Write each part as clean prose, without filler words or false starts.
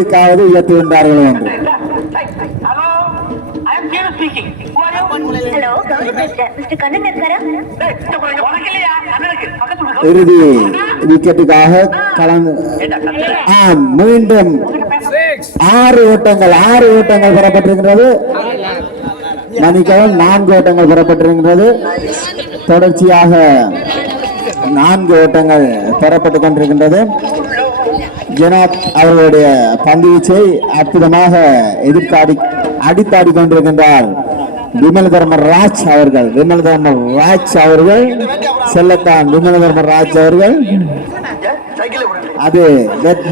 உயர்த்துகின்றார்கள் என்று இறுதி விக்கெட்டுக்காக கலந்து மீண்டும் 6 ஓட்டங்கள் பெறப்பட்டிருக்கிறது. மணிக்கவும் 4 ஓட்டங்கள் பெறப்பட்டிருக்கிறது. தொடர்ச்சியாக 4 ஓட்டங்கள் பெறப்பட்டுக் கொண்டிருக்கின்றது. ஜனாப் அவர்களுடைய பந்து வீச்சை அற்புதமாக அடித்தாடி கொண்டிருக்கின்றார் விமல் தர்மராஜ் அவர்கள் செல்லத்தான் விமல் தர்மராஜ் அவர்கள். அது டெத்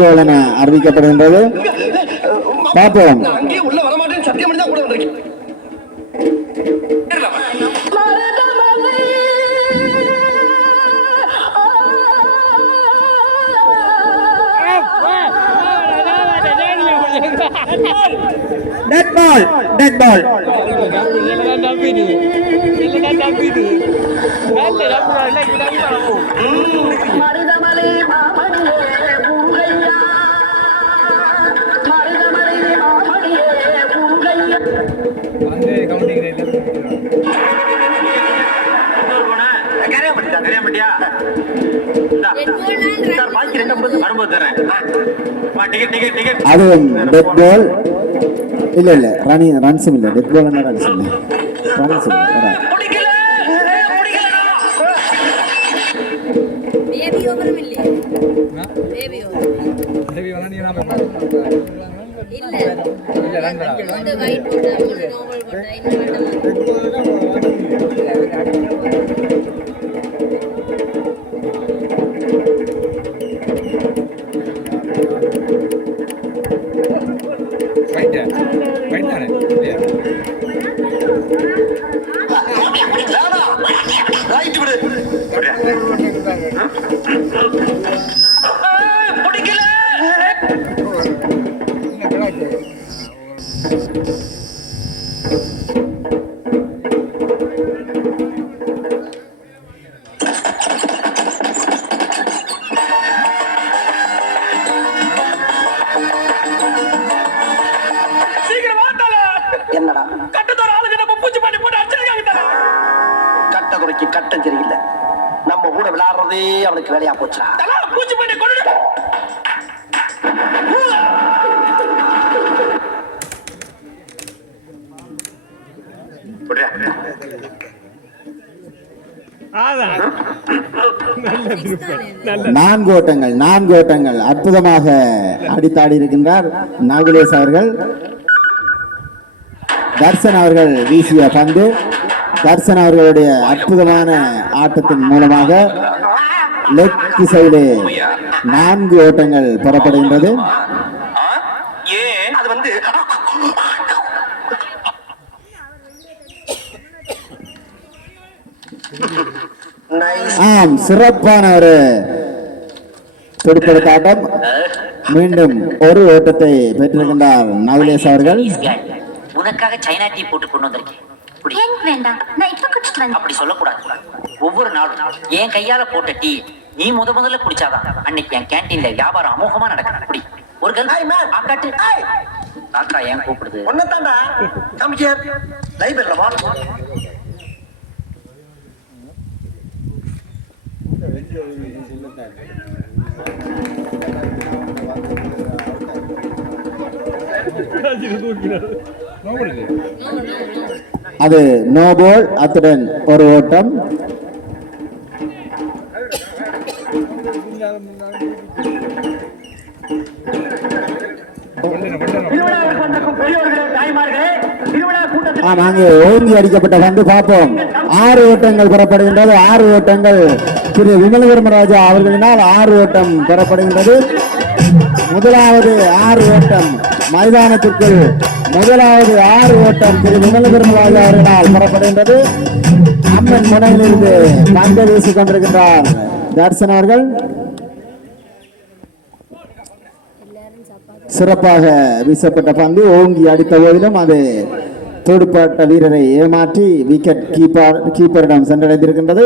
பால் என அறிவிக்கப்படுகின்றது. பார்ப்போம். Dead ball. அதுவும் டெத் பால் இல்ல ரன்ஸும் இல்ல. டெத் பால் ரன்ஸ் இல்ல. கட்டம் சரியில்லை. நம்ம கூட விளையாடுறதே அவனுக்கு வேலையா போச்சா? நான்கு ஓட்டங்கள் அற்புதமாக அடித்தாடி இருக்கின்றார் நாகுலேஷ் அவர்கள். தர்சன் அவர்கள் வீசிய பந்து, தர்சன் அவர்களுடைய அற்புதமான ஆட்டத்தின் மூலமாக லெக் திசையிலே 4 ஓட்டங்கள் பெறப்படுகின்றது. சிறப்பான ஒரு துடுப்படுத்த ஆட்டம். மீண்டும் ஒரு ஓட்டத்தை பெற்றிருக்கின்றார் நவலேஷ் அவர்கள். உனக்காக சைனா டீ போட்டு கொண்டு வந்திருக்கேன். அப்படி சொல்லக்கூடாது. ஒவ்வொரு நாளும் என் கையால போட்ட டீ நீ முதல்ல குடிச்சாதான் அன்னைக்கு என் கேன்டீன்ல வியாபாரம் அமோகமா நடக்கும். அப்படி ஒரு காக்கா ஏன் கூப்பிடுது? அது நோ பால். அத்துடன் ஒரு ஓட்டம். அங்கே ஓங்கி அடிக்கப்பட்ட பந்து பார்ப்போம். 6 ஓட்டங்கள் பெறப்படுகின்றது. 6 ஓட்டங்கள் திரு விமல் தர்மராஜா அவர்களினால் 6 ஓட்டம் பெறப்படுகின்றது. முதலாவது 6 ஓட்டம் மைதானத்திற்குள். முதலாவது 6 ஓட்டம் திரு விமல் தர்மராஜா அவர்களால் பெறப்படுகின்றது. அம்மன் முனையிலிருந்து பந்து வீசிக் கொண்டிருக்கின்றார் தர்சன் அவர்கள். சிறப்பாக வீசப்பட்ட பந்து ஓங்கி அடித்த போதிலும் அது துடுப்பாட்ட வீரரை ஏமாற்றி விக்கெட் கீப்பரிடம் சென்றடைந்திருக்கின்றது.